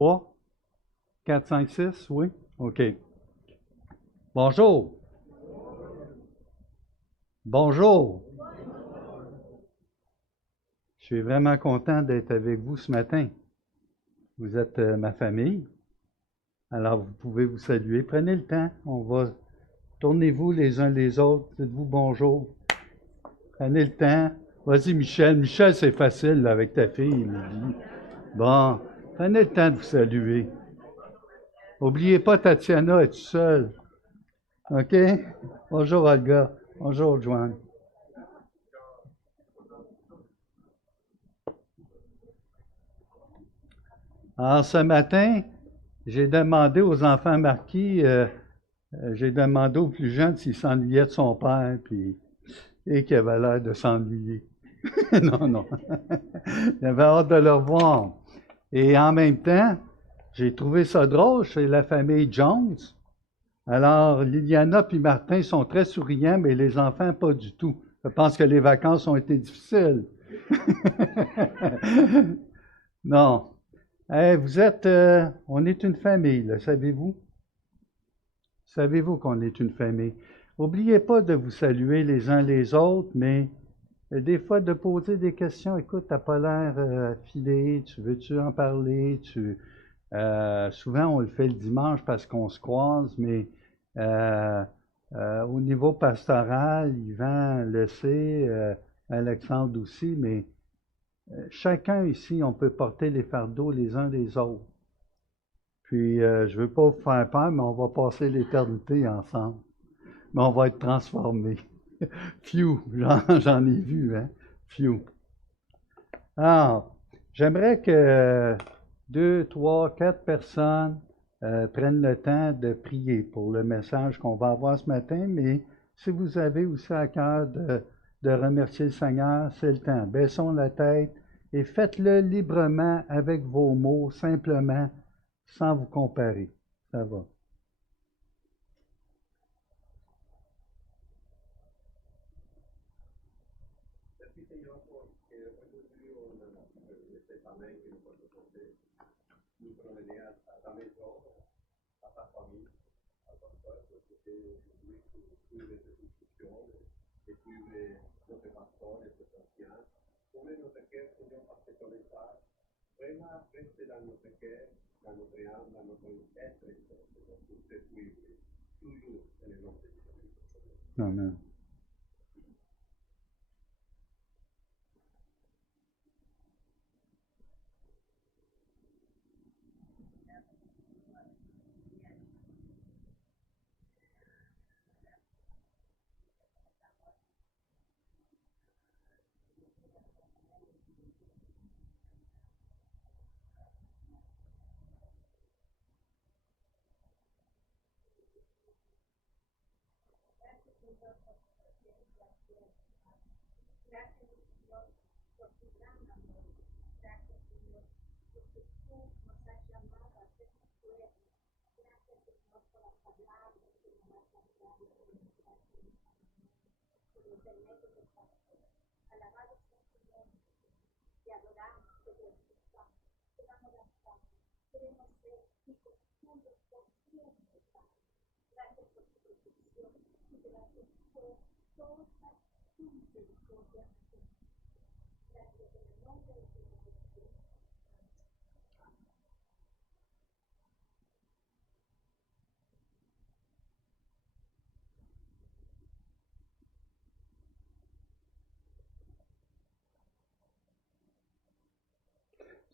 3, 4, 5, 6, oui? OK. Bonjour. Bonjour. Je suis vraiment content d'être avec vous ce matin. Vous êtes ma famille. Alors, vous pouvez vous saluer. Prenez le temps. Tournez-vous les uns les autres. Dites-vous bonjour. Prenez le temps. Vas-y, Michel. Michel, c'est facile là, avec ta fille, Lydie. Bon, prenez le temps de vous saluer. N'oubliez pas, Tatiana est toute seule. OK? Bonjour, Olga. Bonjour, Joanne. Alors, ce matin, j'ai demandé aux enfants marquis, j'ai demandé aux plus jeunes s'ils s'ennuyaient de son père, et qu'il avait l'air de s'ennuyer. Non, non. Il avait hâte de le revoir. Et en même temps, j'ai trouvé ça drôle chez la famille Jones. Alors, Liliana et Martin sont très souriants, mais les enfants, pas du tout. Je pense que les vacances ont été difficiles. Non. Hey, on est une famille, là, savez-vous? Savez-vous qu'on est une famille? N'oubliez pas de vous saluer les uns les autres, mais des fois de poser des questions. Écoute, t'as pas l'air filé, tu veux-tu en parler? Souvent, on le fait le dimanche parce qu'on se croise, mais euh, au niveau pastoral, Yvan le sait, Alexandre aussi, mais chacun ici, on peut porter les fardeaux les uns des autres. Puis, je veux pas vous faire peur, mais on va passer l'éternité ensemble. Mais on va être transformés. Phew, j'en ai vu, hein? Phew. Alors, j'aimerais que 2, 3, 4 personnes prennent le temps de prier pour le message qu'on va avoir ce matin, mais si vous avez aussi à cœur de remercier le Seigneur, c'est le temps. Baissons la tête et faites-le librement avec vos mots, simplement, sans vous comparer. Ça va. Amen.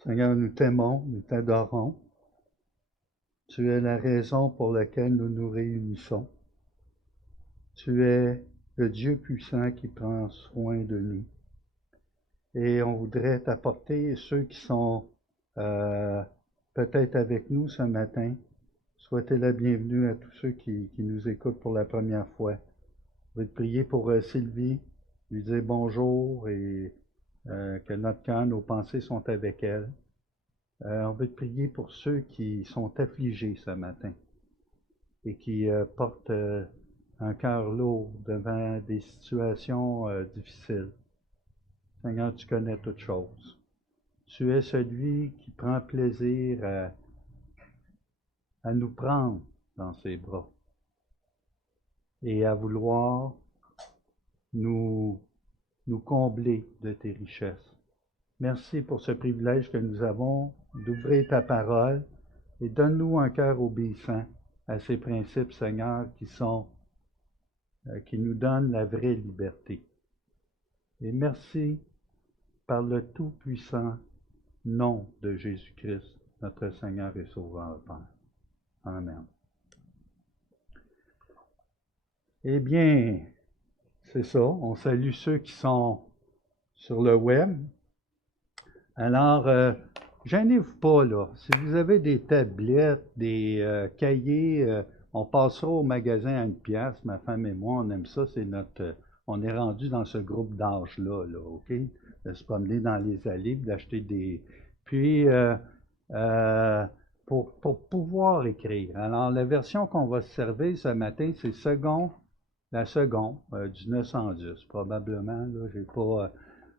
Seigneur, nous t'aimons, nous t'adorons. Tu es la raison pour laquelle nous nous réunissons. Tu es le Dieu puissant qui prend soin de nous. Et on voudrait t'apporter ceux qui sont euh, peut-être avec nous ce matin. Souhaiter la bienvenue à tous ceux qui nous écoutent pour la première fois. On veut te prier pour Sylvie, lui dire bonjour et que notre cœur, nos pensées sont avec elle. On veut te prier pour ceux qui sont affligés ce matin et qui portent un cœur lourd devant des situations difficiles. Seigneur, tu connais toutes choses. Tu es celui qui prend plaisir à nous prendre dans ses bras et à vouloir nous combler de tes richesses. Merci pour ce privilège que nous avons d'ouvrir ta parole et donne-nous un cœur obéissant à ces principes, Seigneur, qui nous donnent la vraie liberté. Et merci par le tout-puissant nom de Jésus-Christ, notre Seigneur et Sauveur, Père. Amen. Eh bien, c'est ça. On salue ceux qui sont sur le web. Alors, gênez-vous pas, là. Si vous avez des tablettes, des cahiers, on passera au magasin à 1$. Ma femme et moi, on aime ça. On est rendu dans ce groupe d'âge-là, là, OK? De se promener dans les allées, d'acheter des... Puis, pour pouvoir écrire. Alors, la version qu'on va se servir ce matin, c'est la seconde du 910, probablement. Là, j'ai pas...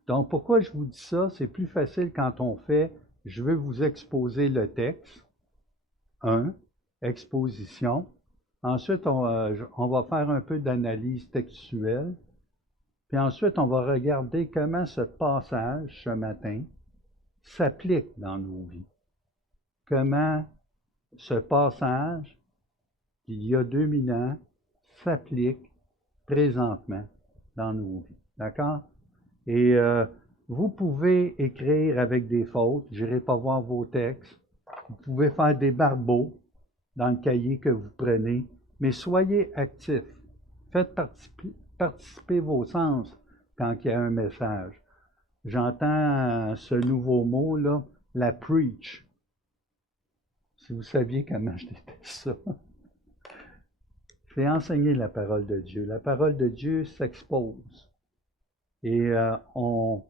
Donc, pourquoi je vous dis ça? C'est plus facile quand on fait, je veux vous exposer le texte. Exposition. Ensuite, on va faire un peu d'analyse textuelle. Puis ensuite, on va regarder comment ce passage, ce matin, s'applique dans nos vies. Comment ce passage, il y a 2000 ans, s'applique présentement dans nos vies. D'accord? Et vous pouvez écrire avec des fautes. Je n'irai pas voir vos textes. Vous pouvez faire des barbeaux dans le cahier que vous prenez, mais soyez actifs. Faites participer vos sens quand il y a un message. J'entends ce nouveau mot-là, la preach. Si vous saviez comment je déteste ça. C'est enseigner la parole de Dieu. La parole de Dieu s'expose. Et on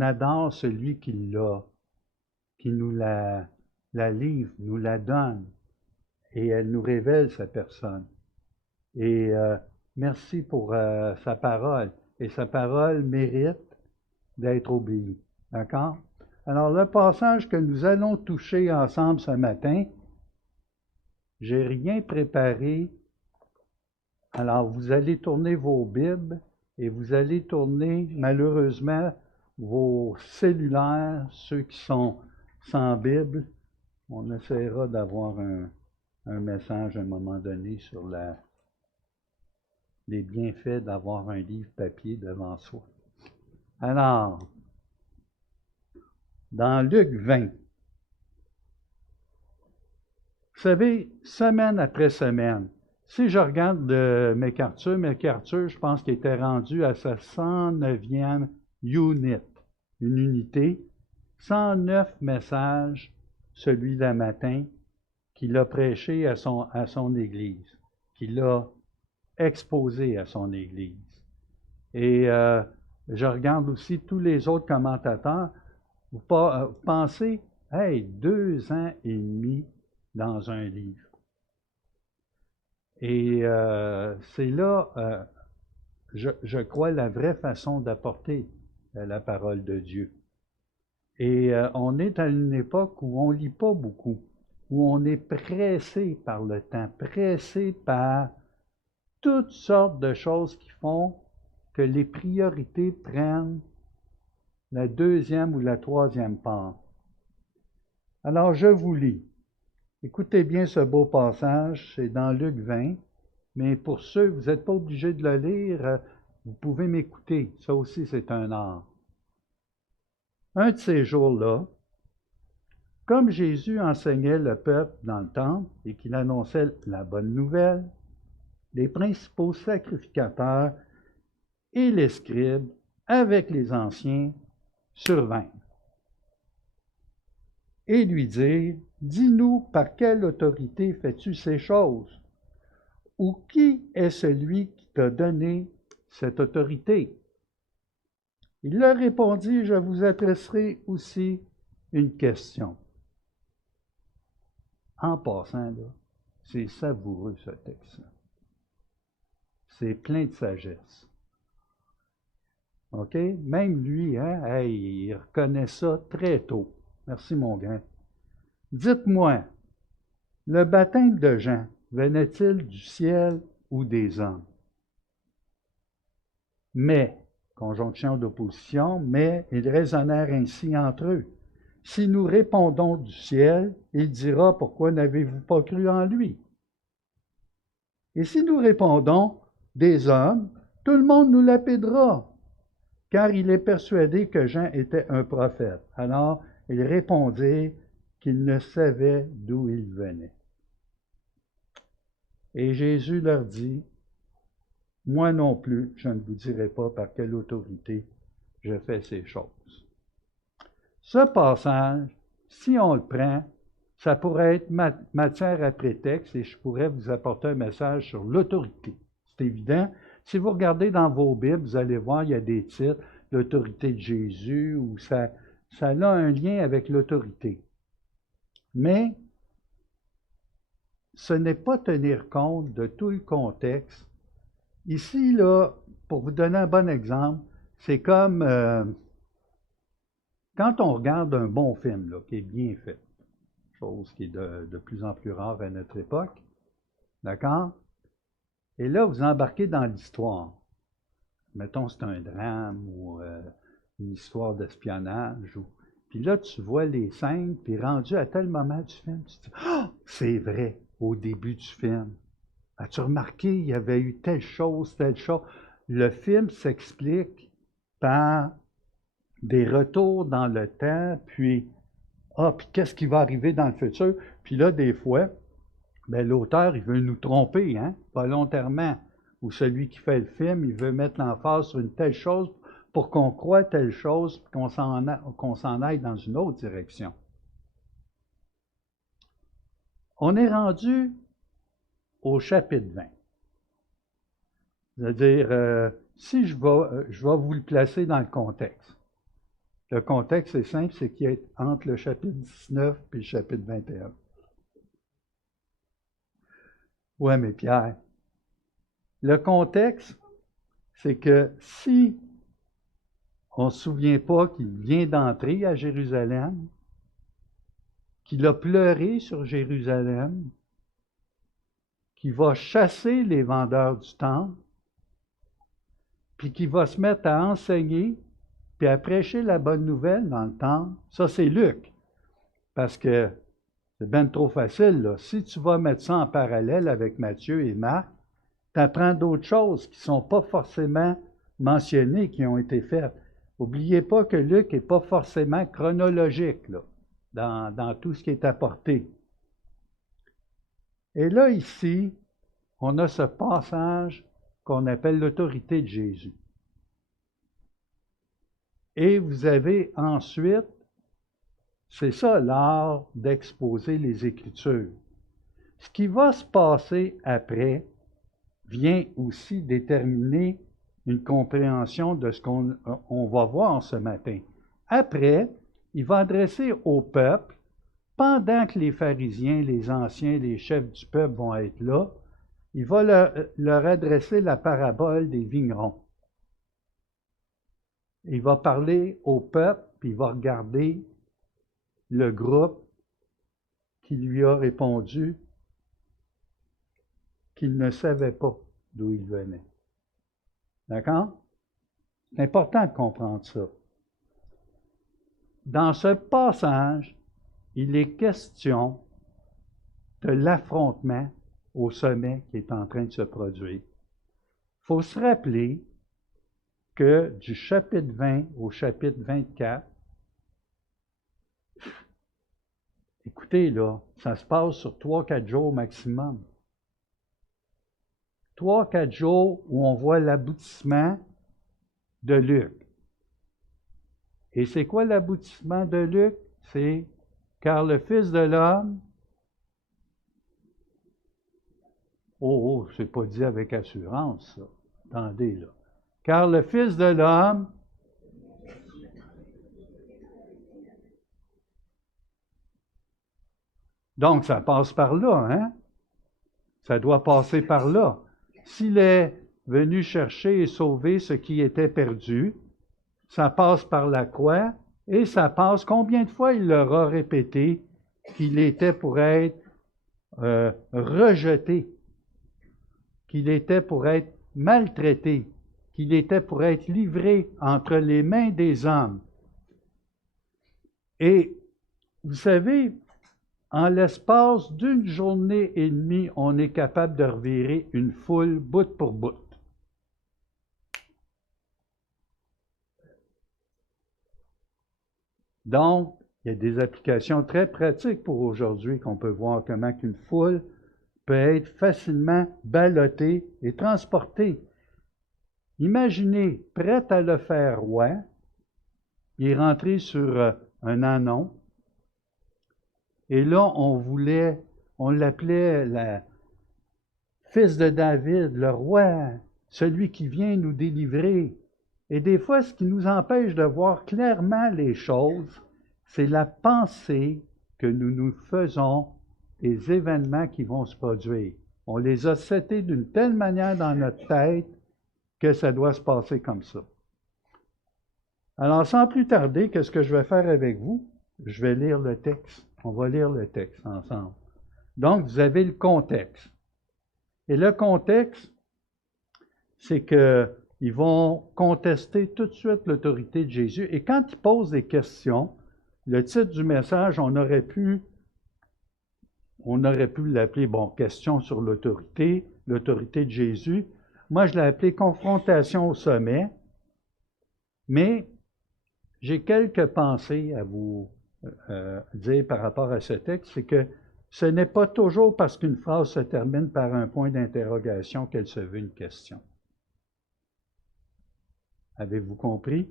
adore celui qui nous la livre, nous la donne. Et elle nous révèle sa personne. Et merci pour sa parole. Et sa parole mérite d'être obéie. D'accord? Alors, le passage que nous allons toucher ensemble ce matin, j'ai rien préparé. Alors, vous allez tourner vos Bibles et vous allez tourner, malheureusement, vos cellulaires, ceux qui sont sans Bible. On essaiera d'avoir un message à un moment donné sur les bienfaits d'avoir un livre papier devant soi. Alors, dans Luc 20, vous savez, semaine après semaine, si je regarde MacArthur, je pense qu'il était rendu à sa 109e unité, une unité, 109 messages, celui d'un matin, qu'il a prêché à son Église, qu'il a exposé à son Église. Et je regarde aussi tous les autres commentateurs. Vous pensez, hey, 2 ans et demi dans un livre. Et c'est là, je crois, la vraie façon d'apporter la parole de Dieu. Et on est à une époque où on ne lit pas beaucoup, où on est pressé par le temps, pressé par toutes sortes de choses qui font que les priorités prennent la 2e ou la 3e part. Alors, je vous lis. Écoutez bien ce beau passage, c'est dans Luc 20, mais pour ceux, vous n'êtes pas obligés de le lire, vous pouvez m'écouter, ça aussi c'est un art. Un de ces jours-là, comme Jésus enseignait le peuple dans le temple et qu'il annonçait la bonne nouvelle, les principaux sacrificateurs et les scribes, avec les anciens, survinrent et lui dirent, « Dis-nous, par quelle autorité fais-tu ces choses? Ou qui est celui qui t'a donné cette autorité? » Il leur répondit, « Je vous adresserai aussi une question. » En passant, là, c'est savoureux ce texte-là. C'est plein de sagesse. OK? Même lui, hein, hey, il reconnaît ça très tôt. Merci, mon grand. Dites-moi, Le baptême de Jean venait-il du ciel ou des hommes? Mais, conjonction d'opposition, mais ils raisonnèrent ainsi entre eux. Si nous répondons du ciel, il dira, pourquoi n'avez-vous pas cru en lui? Et si nous répondons des hommes, tout le monde nous lapidera, car il est persuadé que Jean était un prophète. Alors, ils répondirent qu'ils ne savaient d'où il venait. Et Jésus leur dit, moi non plus, je ne vous dirai pas par quelle autorité je fais ces choses. Ce passage, si on le prend, ça pourrait être matière à prétexte et je pourrais vous apporter un message sur l'autorité. C'est évident. Si vous regardez dans vos Bibles, vous allez voir, il y a des titres, l'autorité de Jésus, ou ça a un lien avec l'autorité. Mais ce n'est pas tenir compte de tout le contexte. Ici, là, pour vous donner un bon exemple, c'est comme quand on regarde un bon film, là, qui est bien fait, chose qui est de plus en plus rare à notre époque, d'accord? Et là, vous embarquez dans l'histoire. Mettons, c'est un drame ou une histoire d'espionnage. Puis là, tu vois les scènes, puis rendu à tel moment du film, tu te dis « Ah, c'est vrai, au début du film. As-tu remarqué, il y avait eu telle chose, telle chose. » Le film s'explique par des retours dans le temps, puis puis qu'est-ce qui va arriver dans le futur? Puis là, des fois, ben, l'auteur, il veut nous tromper, hein, volontairement. Ou celui qui fait le film, il veut mettre l'emphase sur une telle chose pour qu'on croie telle chose, puis qu'on s'en aille dans une autre direction. On est rendu au chapitre 20. C'est-à-dire, si je vais vous le placer dans le contexte. Le contexte est simple, c'est qu'il est entre le chapitre 19 et le chapitre 21. Ouais, mais Pierre, le contexte, c'est que si on ne se souvient pas qu'il vient d'entrer à Jérusalem, qu'il a pleuré sur Jérusalem, qu'il va chasser les vendeurs du temple, puis qu'il va se mettre à enseigner, puis à prêcher la bonne nouvelle dans le temple, ça c'est Luc. Parce que c'est bien trop facile, là. Si tu vas mettre ça en parallèle avec Matthieu et Marc, tu apprends d'autres choses qui ne sont pas forcément mentionnées, qui ont été faites. N'oubliez pas que Luc n'est pas forcément chronologique là, dans tout ce qui est apporté. Et là, ici, on a ce passage qu'on appelle l'autorité de Jésus. Et vous avez ensuite, c'est ça l'art d'exposer les Écritures. Ce qui va se passer après vient aussi déterminer une compréhension de ce qu'on va voir ce matin. Après, il va adresser au peuple, pendant que les pharisiens, les anciens, les chefs du peuple vont être là, il va leur adresser la parabole des vignerons. Il va parler au peuple, puis il va regarder le groupe qui lui a répondu qu'il ne savait pas d'où il venait. D'accord? C'est important de comprendre ça. Dans ce passage, il est question de l'affrontement au sommet qui est en train de se produire. Il faut se rappeler que du chapitre 20 au chapitre 24, écoutez là, ça se passe sur 3-4 jours maximum. 3-4 jours où on voit l'aboutissement de Luc. Et c'est quoi l'aboutissement de Luc? C'est « Car le Fils de l'homme », c'est pas dit avec assurance, ça. Attendez, là. « Car le Fils de l'homme », donc ça passe par là, hein? Ça doit passer par là. S'il est venu chercher et sauver ce qui était perdu, ça passe par la croix et ça passe, combien de fois il leur a répété qu'il était pour être rejeté, qu'il était pour être maltraité, qu'il était pour être livré entre les mains des hommes. Et vous savez, en l'espace d'une journée et demie, on est capable de revirer une foule bout pour bout. Donc, il y a des applications très pratiques pour aujourd'hui qu'on peut voir comment qu'une foule peut être facilement ballottée et transportée. Imaginez, prêt à le faire roi, il est rentré sur un ânon, et là, on l'appelait le fils de David, le roi, celui qui vient nous délivrer. Et des fois, ce qui nous empêche de voir clairement les choses, c'est la pensée que nous nous faisons des événements qui vont se produire. On les a setés d'une telle manière dans notre tête que ça doit se passer comme ça. Alors, sans plus tarder, qu'est-ce que je vais faire avec vous? Je vais lire le texte. On va lire le texte ensemble. Donc, vous avez le contexte. Et le contexte, c'est qu'ils vont contester tout de suite l'autorité de Jésus. Et quand ils posent des questions, le titre du message, on aurait pu l'appeler, question sur l'autorité de Jésus. Moi, je l'ai appelé confrontation au sommet, mais j'ai quelques pensées à vous dire par rapport à ce texte, c'est que ce n'est pas toujours parce qu'une phrase se termine par un point d'interrogation qu'elle se veut une question. Avez-vous compris?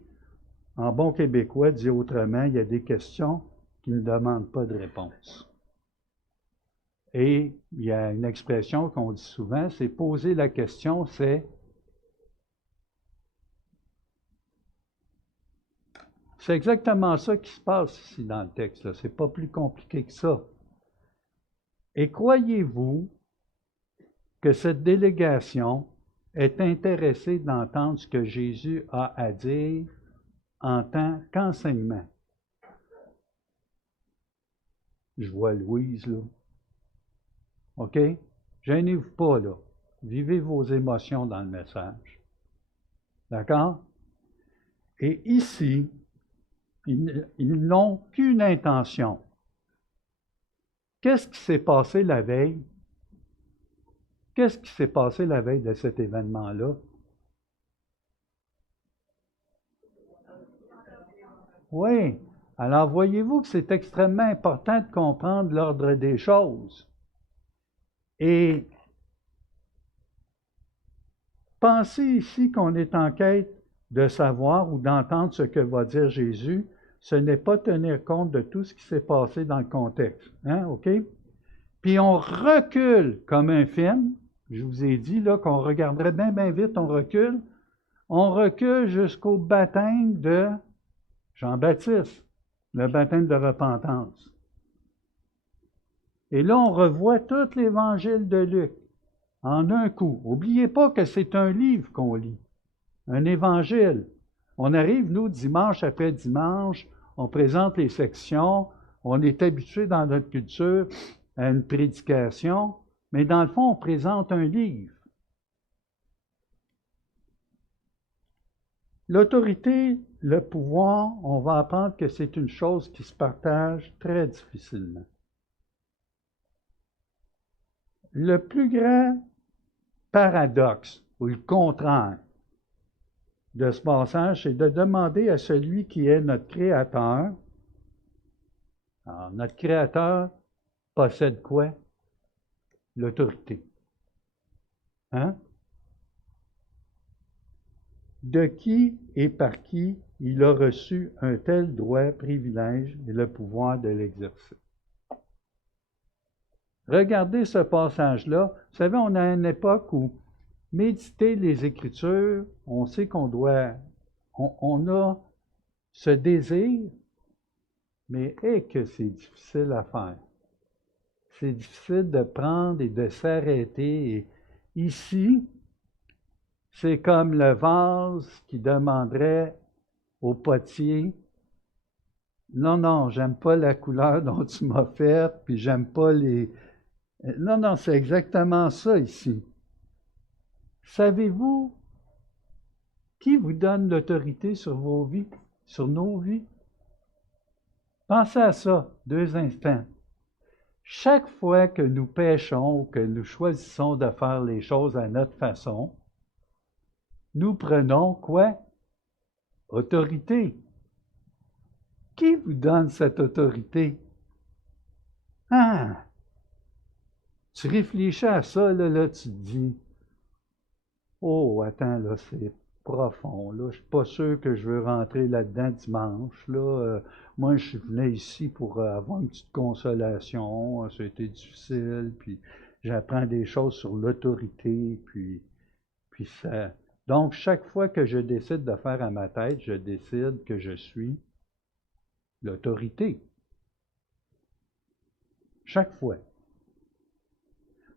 En bon québécois, dit autrement, il y a des questions qui ne demandent pas de réponse. Et il y a une expression qu'on dit souvent, c'est poser la question, c'est exactement ça qui se passe ici dans le texte. Ce n'est pas plus compliqué que ça. Et croyez-vous que cette délégation est intéressée d'entendre ce que Jésus a à dire en tant qu'enseignement? Je vois Louise, là. OK? Gênez-vous pas, là. Vivez vos émotions dans le message. D'accord? Et ici, ils n'ont qu'une intention. Qu'est-ce qui s'est passé la veille? Qu'est-ce qui s'est passé la veille de cet événement-là? Oui. Alors, voyez-vous que c'est extrêmement important de comprendre l'ordre des choses. Et pensez ici qu'on est en quête de savoir ou d'entendre ce que va dire Jésus. Ce n'est pas tenir compte de tout ce qui s'est passé dans le contexte. Hein? OK? Puis on recule comme un film. Je vous ai dit là qu'on regarderait bien, bien vite, on recule. On recule jusqu'au baptême de Jean-Baptiste, le baptême de repentance. Et là, on revoit tout l'évangile de Luc en un coup. N'oubliez pas que c'est un livre qu'on lit, un évangile. On arrive, nous, dimanche après dimanche, on présente les sections, on est habitué dans notre culture à une prédication, mais dans le fond, on présente un livre. L'autorité, le pouvoir, on va apprendre que c'est une chose qui se partage très difficilement. Le plus grand paradoxe, ou le contraire de ce passage, c'est de demander à celui qui est notre Créateur. Alors, notre Créateur possède quoi? L'autorité. Hein? De qui et par qui il a reçu un tel droit, privilège et le pouvoir de l'exercer. Regardez ce passage-là. Vous savez, on a une époque où méditer les Écritures, on sait qu'on doit, on a ce désir, mais que c'est difficile à faire. C'est difficile de prendre et de s'arrêter. Et ici, c'est comme le vase qui demanderait au potier, non, j'aime pas la couleur dont tu m'as faite, puis j'aime pas Non, non, c'est exactement ça ici. Savez-vous qui vous donne l'autorité sur vos vies, sur nos vies? Pensez à ça 2 instants. Chaque fois que nous péchons ou que nous choisissons de faire les choses à notre façon, nous prenons quoi? Autorité. Qui vous donne cette autorité? Ah! Tu réfléchis à ça, là, tu te dis, oh, attends, là, c'est profond, là, je suis pas sûr que je veux rentrer là-dedans dimanche, là. Moi, je venais ici pour avoir une petite consolation, ça a été difficile, puis j'apprends des choses sur l'autorité, puis ça... Donc, chaque fois que je décide de faire à ma tête, je décide que je suis l'autorité. Chaque fois.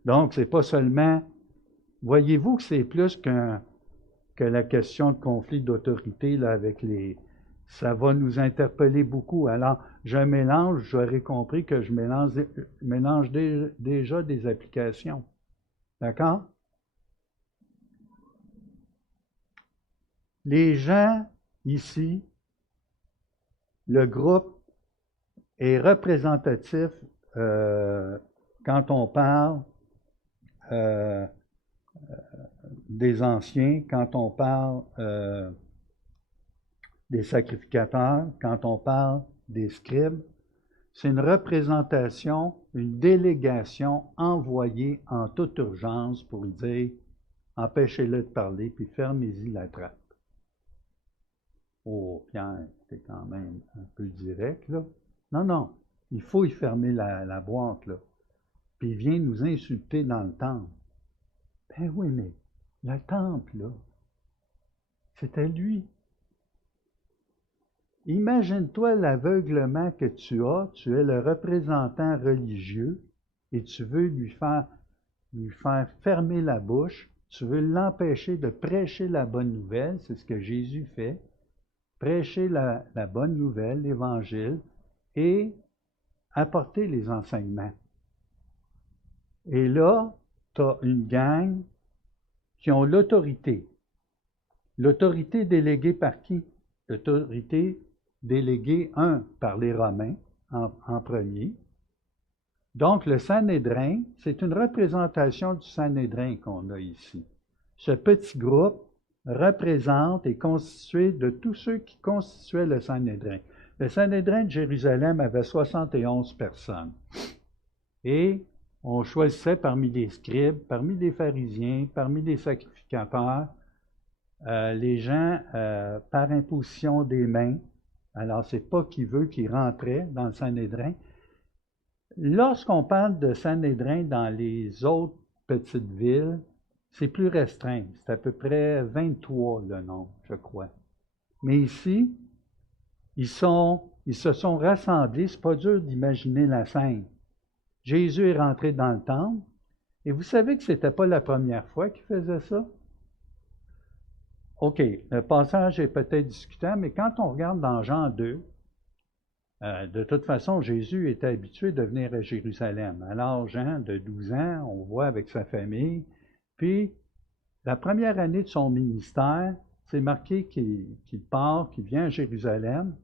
Donc, c'est pas seulement... Voyez-vous que c'est plus que la question de conflit d'autorité là, avec les... Ça va nous interpeller beaucoup. Alors, je mélange, j'aurais compris que je mélange déjà des applications. D'accord? Les gens ici, le groupe est représentatif quand on parle des anciens, quand on parle des sacrificateurs, quand on parle des scribes. C'est une représentation, une délégation envoyée en toute urgence pour lui dire empêchez-le de parler, puis fermez-y la trappe. Oh, Pierre, c'est quand même un peu direct, là. Non, non, il faut y fermer la boîte, là. Puis il vient nous insulter dans le temple. Ben oui, mais le temple, là, c'était lui. Imagine-toi l'aveuglement que tu as, tu es le représentant religieux et tu veux lui faire fermer la bouche, tu veux l'empêcher de prêcher la bonne nouvelle, c'est ce que Jésus fait, prêcher la bonne nouvelle, l'Évangile, et apporter les enseignements. Et là, tu as une gang qui ont l'autorité. L'autorité déléguée par qui? L'autorité déléguée, par les Romains en premier. Donc, le Sanhédrin, c'est une représentation du Sanhédrin qu'on a ici. Ce petit groupe représente et est constitué de tous ceux qui constituaient le Sanhédrin. Le Sanhédrin de Jérusalem avait 71 personnes. Et on choisissait parmi les scribes, parmi les pharisiens, parmi les sacrificateurs, les gens par imposition des mains. Alors, c'est pas qui veut qui rentrait dans le Sanhédrin. Lorsqu'on parle de Sanhédrin dans les autres petites villes, c'est plus restreint. C'est à peu près 23 le nombre, je crois. Mais ici, ils se sont rassemblés. C'est pas dur d'imaginer la scène. Jésus est rentré dans le temple. Et vous savez que ce n'était pas la première fois qu'il faisait ça? OK, le passage est peut-être discutable, mais quand on regarde dans Jean 2, de toute façon, Jésus était habitué de venir à Jérusalem. Alors, Jean, de 12 ans, on voit avec sa famille. Puis, la première année de son ministère, c'est marqué qu'il part, qu'il vient à Jérusalem.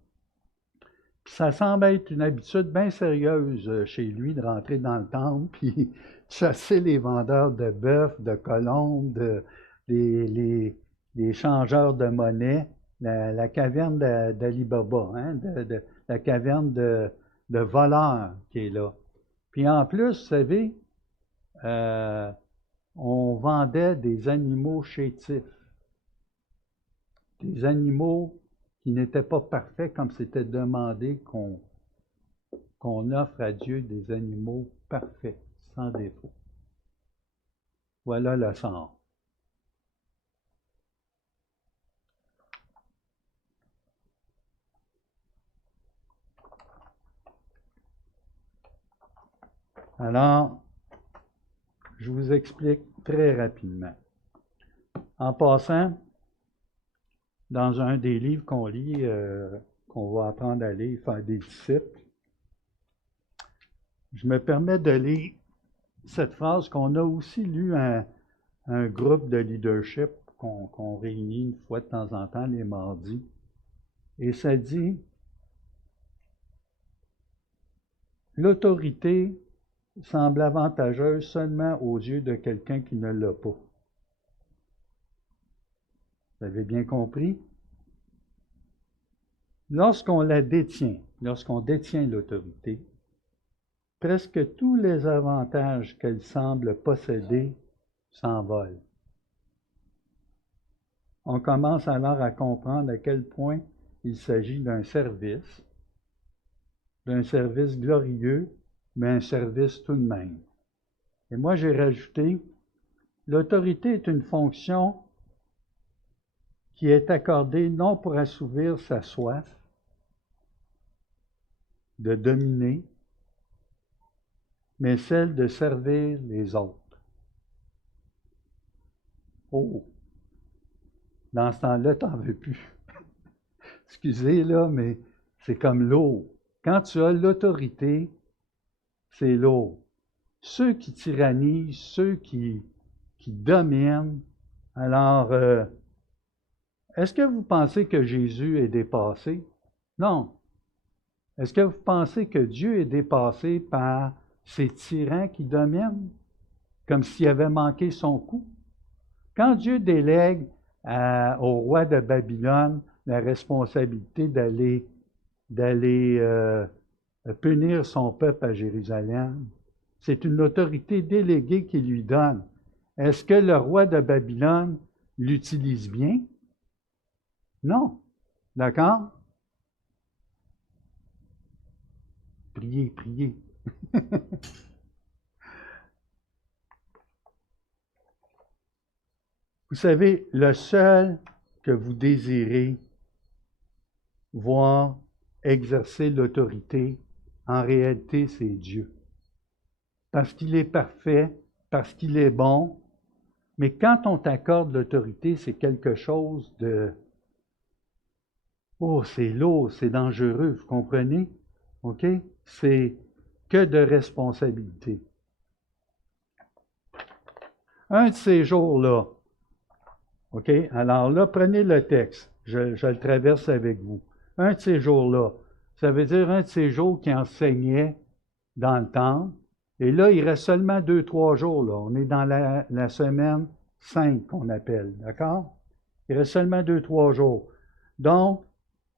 Puis ça semble être une habitude bien sérieuse chez lui de rentrer dans le temple, puis chasser les vendeurs de bœufs, de colombes, les changeurs de monnaie, la caverne d'Ali Baba, hein, la caverne de voleurs qui est là. Puis en plus, vous savez, on vendait des animaux chétifs, des animaux qui n'étaient pas parfaits comme c'était demandé qu'on offre à Dieu des animaux parfaits, sans défaut. Voilà le sort. Alors, je vous explique très rapidement. En passant, dans un des livres qu'on lit, qu'on va apprendre à lire, faire des disciples, je me permets de lire cette phrase qu'on a aussi lue à un groupe de leadership qu'on réunit une fois de temps en temps, les mardis. Et ça dit, l'autorité semble avantageuse seulement aux yeux de quelqu'un qui ne l'a pas. Vous avez bien compris? Lorsqu'on détient l'autorité, presque tous les avantages qu'elle semble posséder s'envolent. On commence alors à comprendre à quel point il s'agit d'un service glorieux, mais un service tout de même. Et moi, j'ai rajouté, l'autorité est une fonction qui est accordée non pour assouvir sa soif de dominer, mais celle de servir les autres. Oh! Dans ce temps-là, tu n'en veux plus. Excusez, là, mais c'est comme l'eau. Quand tu as l'autorité, c'est l'eau. Ceux qui tyrannisent, ceux qui dominent, alors, est-ce que vous pensez que Jésus est dépassé? Non. Est-ce que vous pensez que Dieu est dépassé par ces tyrans qui dominent, comme s'il avait manqué son coup? Quand Dieu délègue au roi de Babylone la responsabilité d'aller punir son peuple à Jérusalem, c'est une autorité déléguée qu'il lui donne. Est-ce que le roi de Babylone l'utilise bien? Non. D'accord? Priez, priez. Vous savez, le seul que vous désirez voir exercer l'autorité, en réalité, c'est Dieu. Parce qu'il est parfait, parce qu'il est bon, mais quand on t'accorde l'autorité, c'est quelque chose de... Oh, c'est lourd, c'est dangereux, vous comprenez? OK? C'est que de responsabilité. Un de ces jours-là, OK? Alors là, prenez le texte. Je le traverse avec vous. Un de ces jours-là, ça veut dire un de ces jours qui enseignait dans le temple. Et là, il reste seulement 2-3 jours. Là. On est dans la semaine 5 qu'on appelle. D'accord? Il reste seulement 2-3 jours. Donc,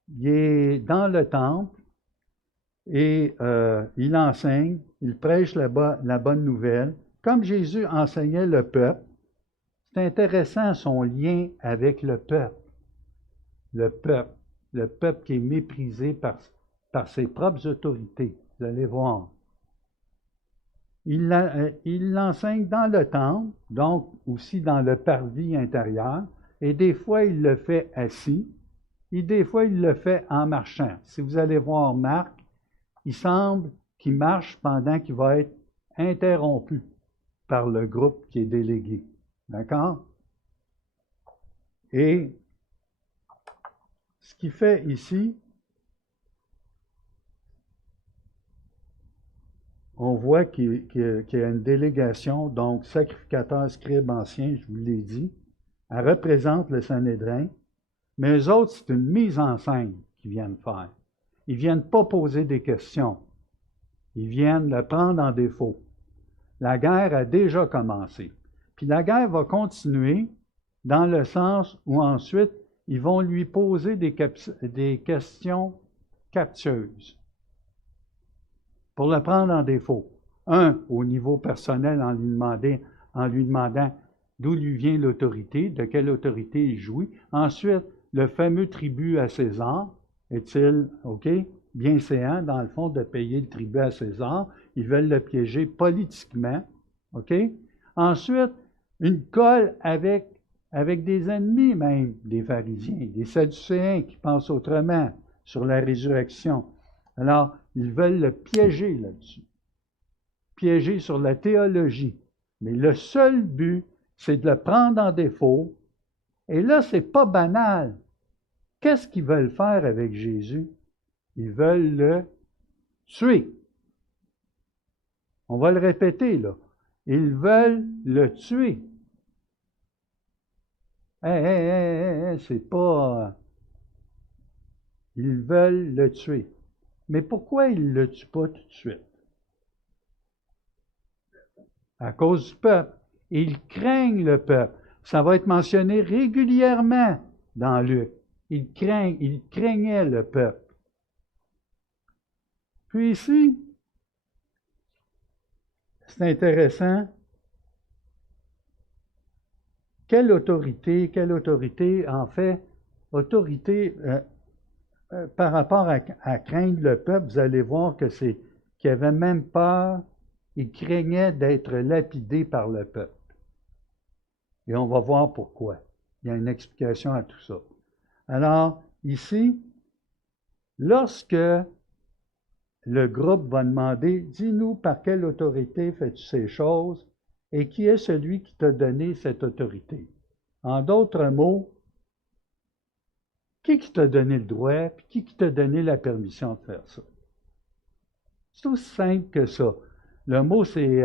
il est dans le temple et il enseigne, il prêche la bonne nouvelle. Comme Jésus enseignait le peuple, c'est intéressant son lien avec le peuple. Le peuple qui est méprisé par ses propres autorités. Vous allez voir. Il l'enseigne dans le temple, donc aussi dans le parvis intérieur, et des fois il le fait assis, et des fois il le fait en marchant. Si vous allez voir Marc, il semble qu'il marche pendant qu'il va être interrompu par le groupe qui est délégué. D'accord? Et ce qu'il fait ici, on voit qu'il y a une délégation, donc sacrificateur, scribe, ancien, je vous l'ai dit, elle représente le Sanhédrin, mais eux autres, c'est une mise en scène qu'ils viennent faire. Ils ne viennent pas poser des questions. Ils viennent le prendre en défaut. La guerre a déjà commencé. Puis la guerre va continuer dans le sens où ensuite, ils vont lui poser des questions captieuses pour le prendre en défaut. Un, au niveau personnel, en lui demandant d'où lui vient l'autorité, de quelle autorité il jouit. Ensuite, le fameux tribut à César, est-il, OK, bienséant, dans le fond, de payer le tribut à César? Ils veulent le piéger politiquement, OK? Ensuite, une colle avec des ennemis même, des pharisiens, des sadducéens qui pensent autrement sur la résurrection. Alors, ils veulent le piéger là-dessus. Piéger sur la théologie. Mais le seul but, c'est de le prendre en défaut. Et là, c'est pas banal. Qu'est-ce qu'ils veulent faire avec Jésus? Ils veulent le tuer. On va le répéter, là. Ils veulent le tuer. C'est pas... Ils veulent le tuer. Mais pourquoi ils ne le tuent pas tout de suite? À cause du peuple. Ils craignent le peuple. Ça va être mentionné régulièrement dans Luc. Ils craignaient le peuple. Puis ici, c'est intéressant. Quelle autorité, en fait, autorité par rapport à craindre le peuple, vous allez voir que c'est qu'il avait même peur, il craignait d'être lapidé par le peuple. Et on va voir pourquoi. Il y a une explication à tout ça. Alors, ici, lorsque le groupe va demander, dis-nous par quelle autorité fais-tu ces choses et qui est celui qui t'a donné cette autorité. En d'autres mots, qui t'a donné le droit, puis qui t'a donné la permission de faire ça? C'est aussi simple que ça. Le mot, c'est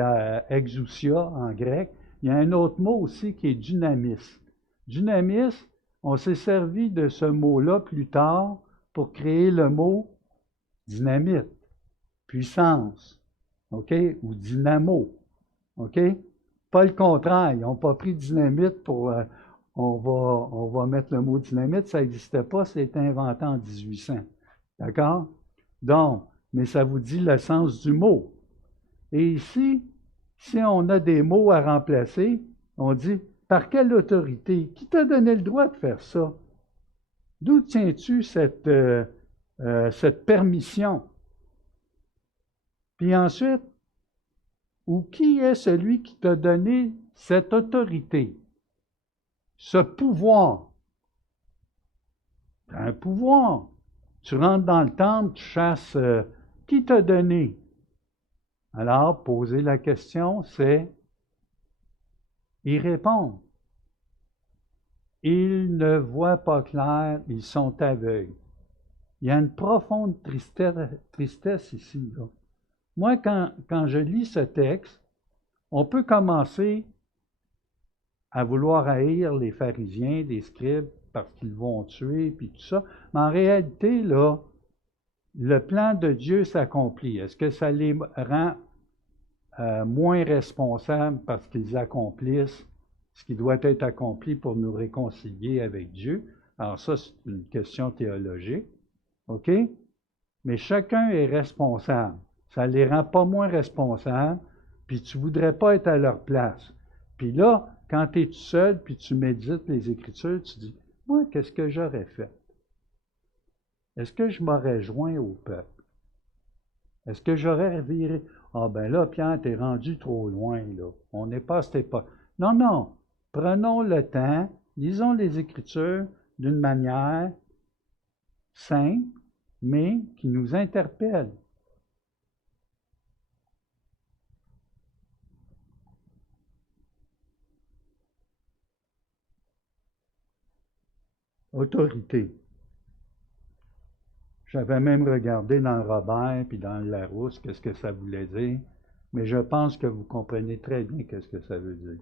exousia en grec. Il y a un autre mot aussi qui est dynamis. Dynamis, on s'est servi de ce mot-là plus tard pour créer le mot dynamite, puissance, OK, ou dynamo, OK? Pas le contraire, ils n'ont pas pris dynamite pour on va mettre le mot dynamite, ça n'existait pas, c'était inventé en 1800. D'accord? Donc, mais ça vous dit le sens du mot. Et ici, si on a des mots à remplacer, on dit par quelle autorité? Qui t'a donné le droit de faire ça? D'où tiens-tu cette permission? Puis ensuite, ou qui est celui qui t'a donné cette autorité? Ce pouvoir. Tu as un pouvoir. Tu rentres dans le temple, tu chasses. Qui t'a donné? Alors, poser la question, c'est y répondre. Ils ne voient pas clair, ils sont aveugles. Il y a une profonde tristesse ici. Là. Moi, quand je lis ce texte, on peut commencer à vouloir haïr les pharisiens, les scribes, parce qu'ils vont tuer, puis tout ça. Mais en réalité, là, le plan de Dieu s'accomplit. Est-ce que ça les rend moins responsables parce qu'ils accomplissent ce qui doit être accompli pour nous réconcilier avec Dieu? Alors ça, c'est une question théologique. OK? Mais chacun est responsable. Ça ne les rend pas moins responsables, puis tu ne voudrais pas être à leur place. Puis là, quand tu es tout seul, puis tu médites les Écritures, tu dis, moi, qu'est-ce que j'aurais fait? Est-ce que je m'aurais joint au peuple? Est-ce que j'aurais viré? Ah ben là, Pierre, t'es rendu trop loin, là. On n'est pas à cette époque. Non, non. Prenons le temps, lisons les Écritures d'une manière simple, mais qui nous interpelle. Autorité. J'avais même regardé dans le Robert puis dans le Larousse qu'est-ce que ça voulait dire, mais je pense que vous comprenez très bien qu'est-ce que ça veut dire.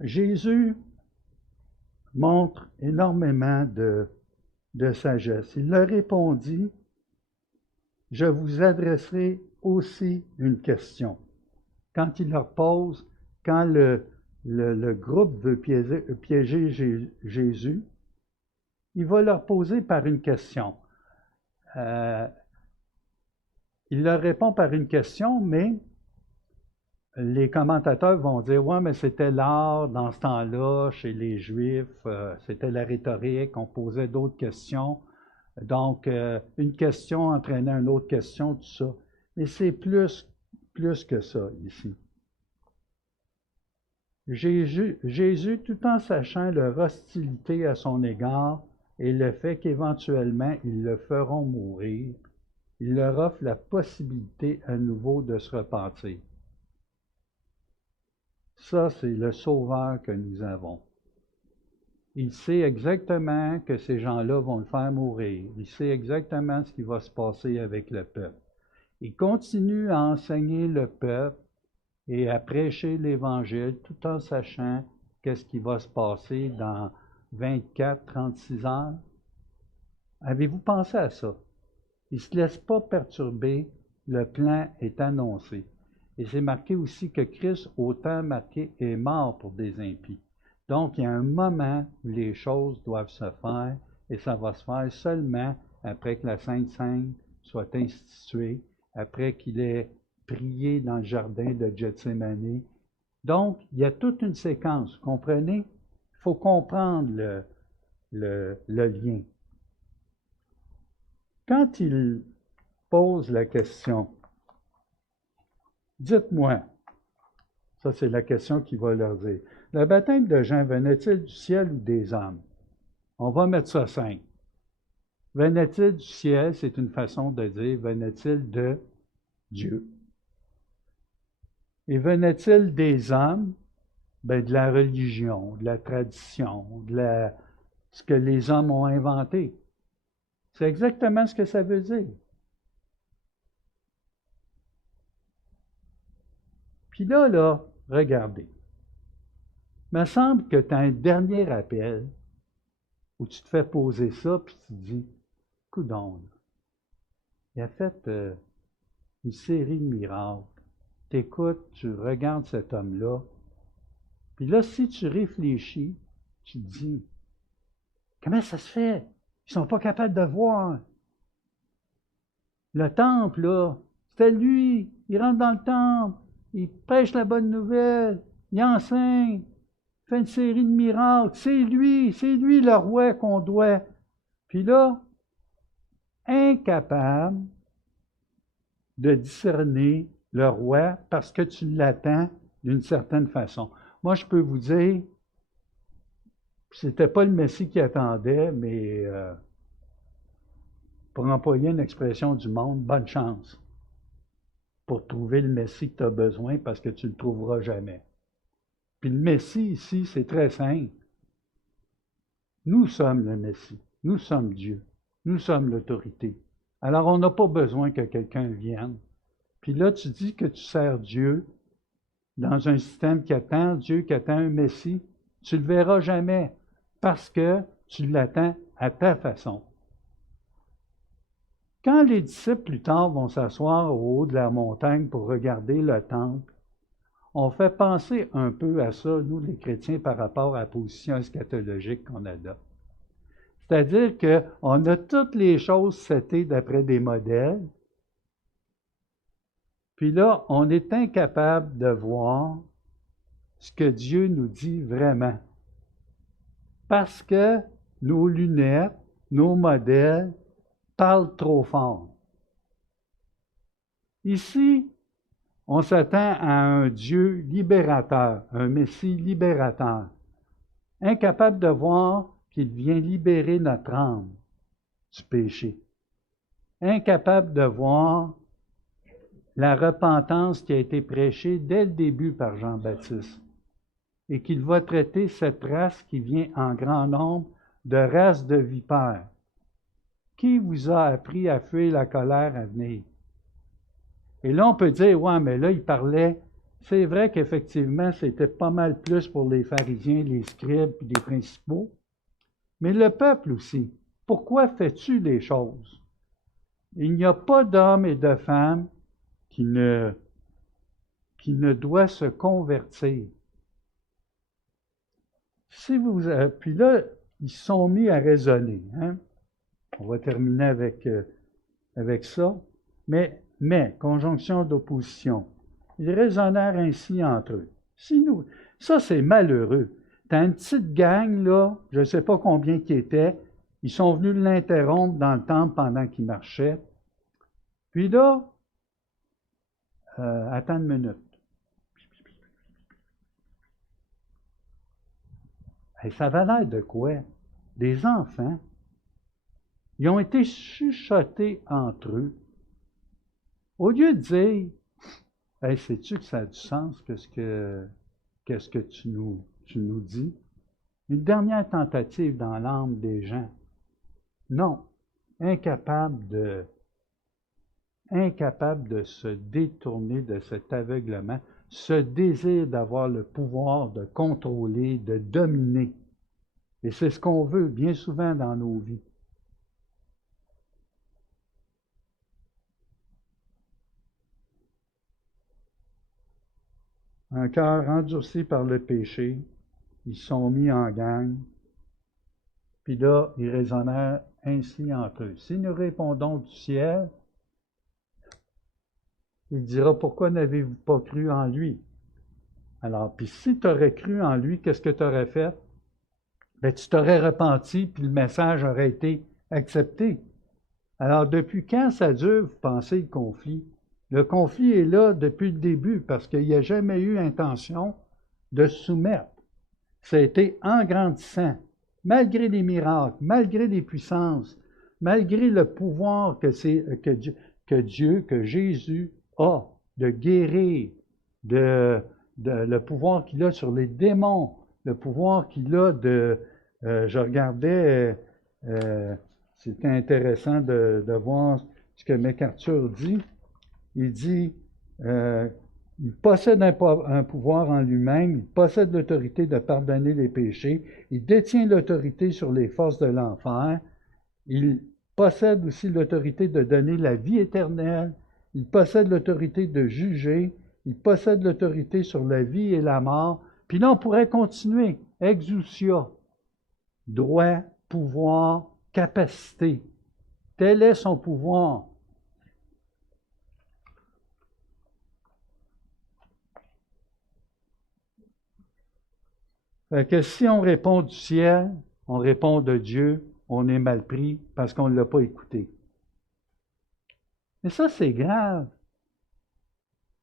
Jésus montre énormément de sagesse. Il leur répondit, je vous adresserai aussi une question. Quand il leur pose, quand le groupe veut piéger Jésus, il va leur poser par une question. Il leur répond par une question, mais les commentateurs vont dire, ouais, mais c'était l'art dans ce temps-là, chez les Juifs, c'était la rhétorique, on posait d'autres questions. Donc, une question entraînait une autre question, tout ça. Mais c'est plus que ça ici. Jésus, tout en sachant leur hostilité à son égard et le fait qu'éventuellement ils le feront mourir, il leur offre la possibilité à nouveau de se repentir. Ça, c'est le sauveur que nous avons. Il sait exactement que ces gens-là vont le faire mourir. Il sait exactement ce qui va se passer avec le peuple. Il continue à enseigner le peuple et à prêcher l'Évangile tout en sachant qu'est-ce qui va se passer dans 24, 36 heures. Avez-vous pensé à ça? Il ne se laisse pas perturber, le plan est annoncé. Et c'est marqué aussi que Christ, au temps marqué, est mort pour des impies. Donc, il y a un moment où les choses doivent se faire, et ça va se faire seulement après que la Sainte Seine soit instituée, après qu'il ait prié dans le jardin de Gethsémani. Donc, il y a toute une séquence, comprenez? Il faut comprendre le lien. Quand il pose la question, dites-moi, ça c'est la question qu'il va leur dire, le baptême de Jean venait-il du ciel ou des hommes? On va mettre ça simple. Venait-il du ciel, c'est une façon de dire, venait-il de Dieu? Et venait-il des hommes? Ben, de la religion, de la tradition, ce que les hommes ont inventé. C'est exactement ce que ça veut dire. Puis là, regardez. Il me semble que tu as un dernier appel où tu te fais poser ça, puis tu te dis, coudonc, il a fait une série de miracles. T'écoutes, tu regardes cet homme-là, puis là, si tu réfléchis, tu te dis, comment ça se fait? Ils ne sont pas capables de voir. Le temple, là, c'était lui. Il rentre dans le temple, il prêche la bonne nouvelle, il enseigne, il fait une série de miracles. C'est lui le roi qu'on doit. Puis là, incapable de discerner le roi parce que tu l'attends d'une certaine façon. Moi, je peux vous dire, c'était pas le Messie qui attendait, mais pour employer une expression du monde, bonne chance pour trouver le Messie que tu as besoin parce que tu ne le trouveras jamais. Puis le Messie ici, c'est très simple. Nous sommes le Messie. Nous sommes Dieu. Nous sommes l'autorité. Alors, on n'a pas besoin que quelqu'un vienne. Puis là, tu dis que tu sers Dieu dans un système qui attend Dieu, qui attend un Messie. Tu ne le verras jamais parce que tu l'attends à ta façon. Quand les disciples plus tard vont s'asseoir au haut de la montagne pour regarder le temple, on fait penser un peu à ça, nous les chrétiens, par rapport à la position eschatologique qu'on adopte. C'est-à-dire qu'on a toutes les choses setées d'après des modèles, puis là, on est incapable de voir ce que Dieu nous dit vraiment. Parce que nos lunettes, nos modèles parlent trop fort. Ici, on s'attend à un Dieu libérateur, un Messie libérateur, incapable de voir qu'il vient libérer notre âme du péché, incapable de voir la repentance qui a été prêchée dès le début par Jean-Baptiste et qu'il va traiter cette race qui vient en grand nombre de race de vipères. Qui vous a appris à fuir la colère à venir? Et là, on peut dire, ouais, mais là, il parlait, c'est vrai qu'effectivement, c'était pas mal plus pour les pharisiens, les scribes et les principaux, mais le peuple aussi. Pourquoi fais-tu les choses? Il n'y a pas d'homme et de femme qui ne doit se convertir. Si vous, puis là, ils se sont mis à raisonner. Hein? On va terminer avec ça. Mais, conjonction d'opposition. Ils raisonnèrent ainsi entre eux. Ça c'est malheureux. T'as une petite gang, là, je ne sais pas combien qui étaient, ils sont venus l'interrompre dans le temple pendant qu'il marchait. Puis là, attends une minute. Et ça avait l'air de quoi? Des enfants. Ils ont été chuchotés entre eux. Au lieu de dire, hey, sais-tu que ça a du sens, qu'est-ce que tu nous dis? Une dernière tentative dans l'âme des gens. Non, incapable de se détourner de cet aveuglement, ce désir d'avoir le pouvoir de contrôler, de dominer. Et c'est ce qu'on veut bien souvent dans nos vies. Un cœur endurci par le péché, ils sont mis en gang, puis là, ils raisonnèrent ainsi entre eux. Si nous répondons du ciel, il dira, pourquoi n'avez-vous pas cru en lui? Alors, puis si tu aurais cru en lui, qu'est-ce que tu aurais fait? Bien, tu t'aurais repenti, puis le message aurait été accepté. Alors, depuis quand ça dure, vous pensez, le conflit? Le conflit est là depuis le début, parce qu'il n'y a jamais eu intention de se soumettre. Ça a été en grandissant, malgré les miracles, malgré les puissances, malgré le pouvoir que Jésus a de guérir, le pouvoir qu'il a sur les démons, le pouvoir qu'il a je regardais, c'était intéressant de voir ce que MacArthur dit. Il dit, il possède un pouvoir en lui-même, il possède l'autorité de pardonner les péchés, il détient l'autorité sur les forces de l'enfer, il possède aussi l'autorité de donner la vie éternelle, il possède l'autorité de juger, il possède l'autorité sur la vie et la mort. Puis là, on pourrait continuer. Exousia, droit, pouvoir, capacité. Tel est son pouvoir. Fait que si on répond du ciel, on répond de Dieu, on est mal pris parce qu'on ne l'a pas écouté. Mais ça, c'est grave.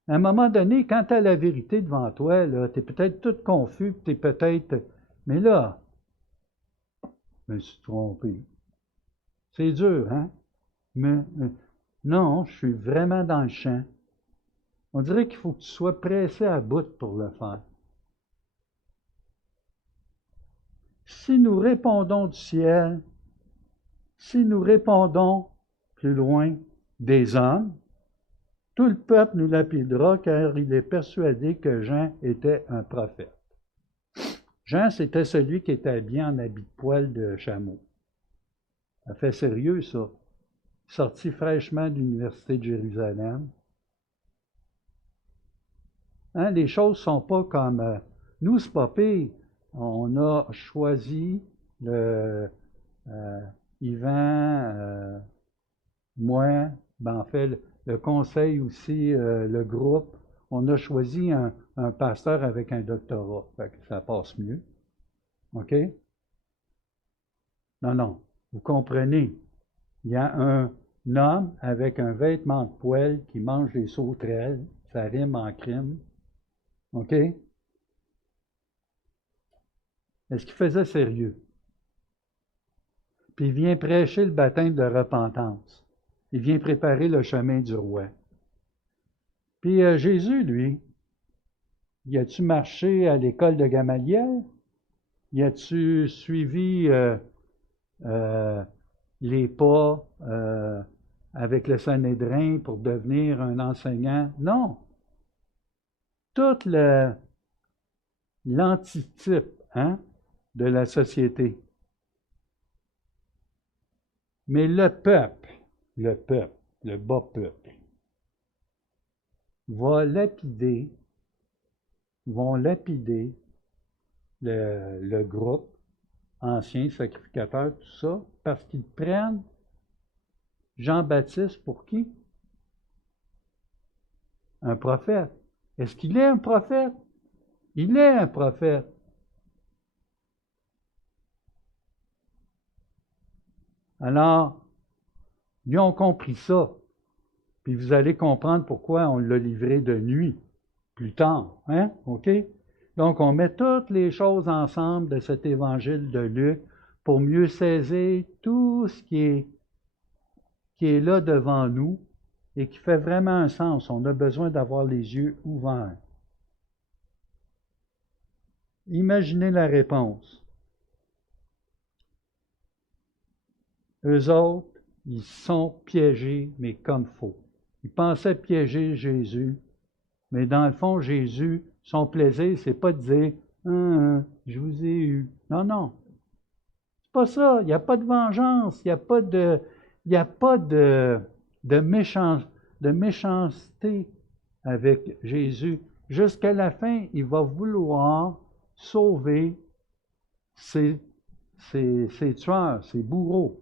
À un moment donné, quand tu as la vérité devant toi, tu es peut-être tout confus, tu es peut-être... Mais là, je me suis trompé. C'est dur, hein? Mais non, je suis vraiment dans le champ. On dirait qu'il faut que tu sois pressé à bout pour le faire. Si nous répondons du ciel, si nous répondons plus loin des hommes, tout le peuple nous lapidera car il est persuadé que Jean était un prophète. Jean, c'était celui qui était habillé en habit de poil de chameau. Ça fait sérieux, ça. Sorti fraîchement de l'Université de Jérusalem. Hein, les choses ne sont pas comme... nous, c'est pas pire. On a choisi Yvan, moi, en fait, le conseil aussi, le groupe, on a choisi un pasteur avec un doctorat. Fait que ça passe mieux. OK? Non, vous comprenez. Il y a un homme avec un vêtement de poêle qui mange des sauterelles. Ça rime en crime. OK? Est-ce qu'il faisait sérieux? Puis il vient prêcher le baptême de repentance. Il vient préparer le chemin du roi. Puis Jésus, lui, y a-tu marché à l'école de Gamaliel? Y a-tu suivi les pas avec le Sanhédrin pour devenir un enseignant? Non. Tout l'antitype de la société. Mais le peuple, le bas peuple, vont lapider le groupe, anciens sacrificateurs, tout ça, parce qu'ils prennent Jean-Baptiste pour qui? Un prophète. Est-ce qu'il est un prophète? Il est un prophète. Alors, ils ont compris ça. Puis vous allez comprendre pourquoi on l'a livré de nuit, plus tard. Hein? OK? Donc, on met toutes les choses ensemble de cet évangile de Luc pour mieux saisir tout ce qui est là devant nous et qui fait vraiment un sens. On a besoin d'avoir les yeux ouverts. Imaginez la réponse. eux autres, ils sont piégés, mais comme faux. Ils pensaient piéger Jésus, mais dans le fond, Jésus, son plaisir, c'est pas de dire je vous ai eu. Non, non. C'est pas ça. Il n'y a pas de vengeance. Il n'y a pas de. Il n'y a pas de, de méchanceté avec Jésus. Jusqu'à la fin, il va vouloir sauver ses tueurs, ses bourreaux.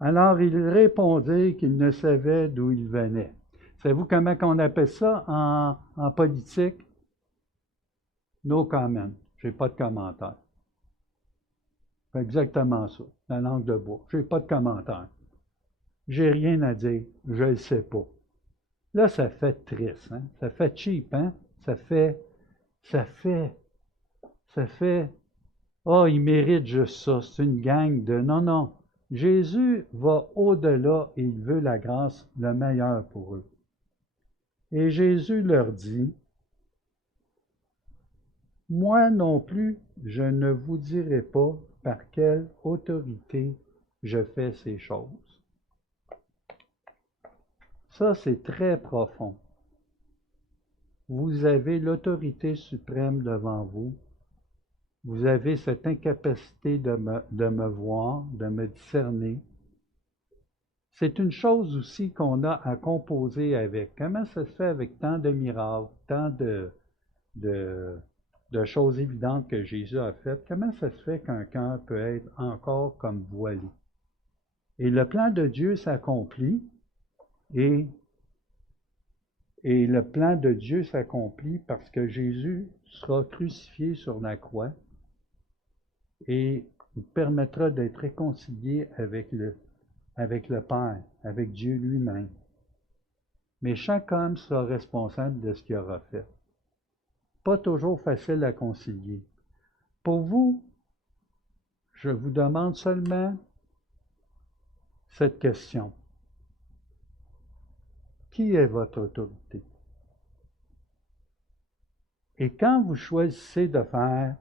Alors il répondit qu'il ne savait d'où il venait. Savez-vous comment on appelle ça en politique? No comment. Je n'ai pas de commentaire. C'est exactement ça, la langue de bois. Je n'ai pas de commentaire. J'ai rien à dire, je ne le sais pas. Là, ça fait triste, hein? Ça fait cheap, hein? Ça fait, oh, il mérite juste ça, c'est une gang de... Non, non. Jésus va au-delà et il veut la grâce, le meilleur pour eux. Et Jésus leur dit, moi non plus, je ne vous dirai pas par quelle autorité je fais ces choses. Ça, c'est très profond. Vous avez l'autorité suprême devant vous. Vous avez cette incapacité de me voir, de me discerner. C'est une chose aussi qu'on a à composer avec. Comment ça se fait avec tant de miracles, tant de choses évidentes que Jésus a faites? Comment ça se fait qu'un cœur peut être encore comme voilé? Et le plan de Dieu s'accomplit et le plan de Dieu s'accomplit parce que Jésus sera crucifié sur la croix et nous permettra d'être réconciliés avec le Père, avec Dieu lui-même. Mais chaque homme sera responsable de ce qu'il aura fait. Pas toujours facile à concilier. Pour vous, je vous demande seulement cette question. Qui est votre autorité? Et quand vous choisissez de faire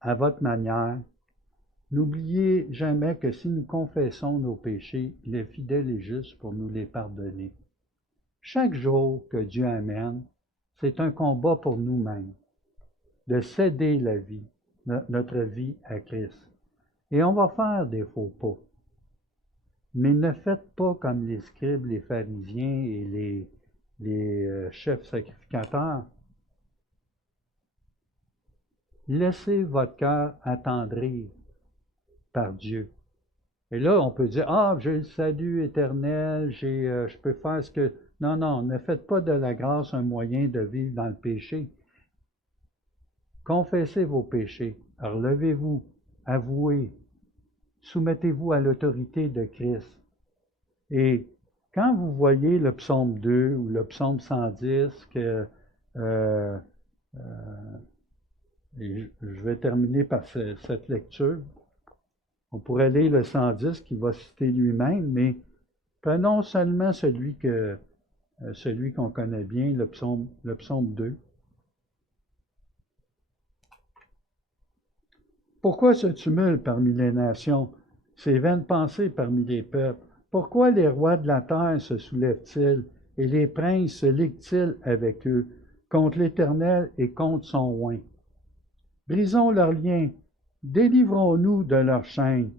à votre manière, n'oubliez jamais que si nous confessons nos péchés, il est fidèle et juste pour nous les pardonner. Chaque jour que Dieu amène, c'est un combat pour nous-mêmes, de céder la vie, notre vie à Christ. Et on va faire des faux pas. Mais ne faites pas comme les scribes, les pharisiens et les chefs sacrificateurs. Laissez votre cœur attendrir par Dieu. Et là, on peut dire, ah, j'ai le salut éternel, je peux faire ce que... Non, non, ne faites pas de la grâce un moyen de vivre dans le péché. Confessez vos péchés, relevez-vous, avouez, soumettez-vous à l'autorité de Christ. Et quand vous voyez le psaume 2 ou le psaume 110, et je vais terminer par cette lecture, on pourrait lire le 110 qui va citer lui-même, mais prenons seulement celui qu'on connaît bien, le psaume 2. Pourquoi ce tumulte parmi les nations, ces vaines pensées parmi les peuples? Pourquoi les rois de la terre se soulèvent-ils et les princes se liguent-ils avec eux contre l'Éternel et contre son oint? Brisons leurs liens, délivrons-nous de leurs chaînes.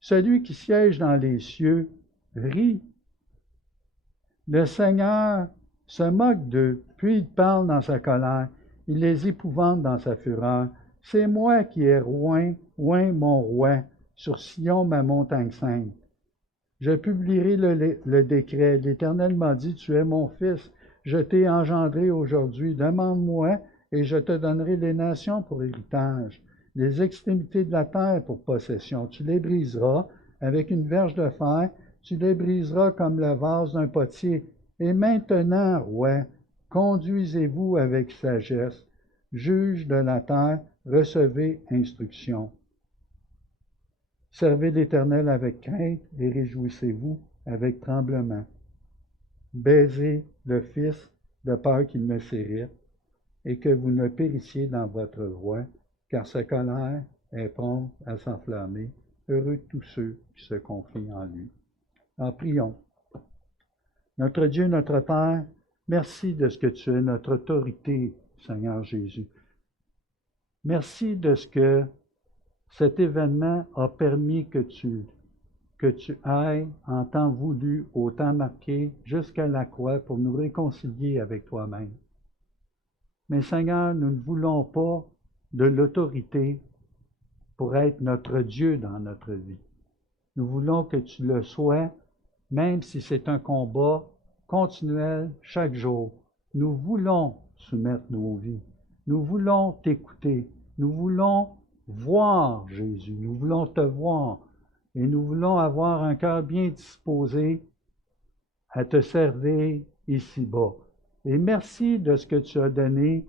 Celui qui siège dans les cieux rit. Le Seigneur se moque d'eux, puis il parle dans sa colère, il les épouvante dans sa fureur. C'est moi qui ai oint mon roi, sur Sion ma montagne sainte. Je publierai le décret. L'Éternel m'a dit, tu es mon fils, je t'ai engendré aujourd'hui. Demande-moi, et je te donnerai les nations pour héritage, les extrémités de la terre pour possession. Tu les briseras avec une verge de fer, tu les briseras comme le vase d'un potier. Et maintenant, roi, conduisez-vous avec sagesse. Juge de la terre, recevez instruction. Servez l'Éternel avec crainte et réjouissez-vous avec tremblement. Baisez le Fils de peur qu'il ne s'irrite et que vous ne périssiez dans votre voie. car sa colère est prompte à s'enflammer. Heureux tous ceux qui se confient en lui. En prions. Notre Dieu, notre Père, merci de ce que tu es notre autorité, Seigneur Jésus. Merci de ce que cet événement a permis que tu ailles en temps voulu, au temps marqué, jusqu'à la croix pour nous réconcilier avec toi-même. Mais Seigneur, nous ne voulons pas de l'autorité pour être notre Dieu dans notre vie. Nous voulons que tu le sois, même si c'est un combat continuel chaque jour. Nous voulons soumettre nos vies. Nous voulons t'écouter. Nous voulons voir Jésus. Nous voulons te voir. Et nous voulons avoir un cœur bien disposé à te servir ici-bas. Et merci de ce que tu as donné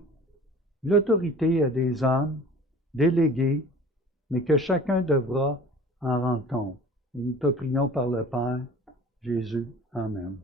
l'autorité à des hommes délégués, mais que chacun devra en rendre compte. Et nous te prions par le Père Jésus. Amen.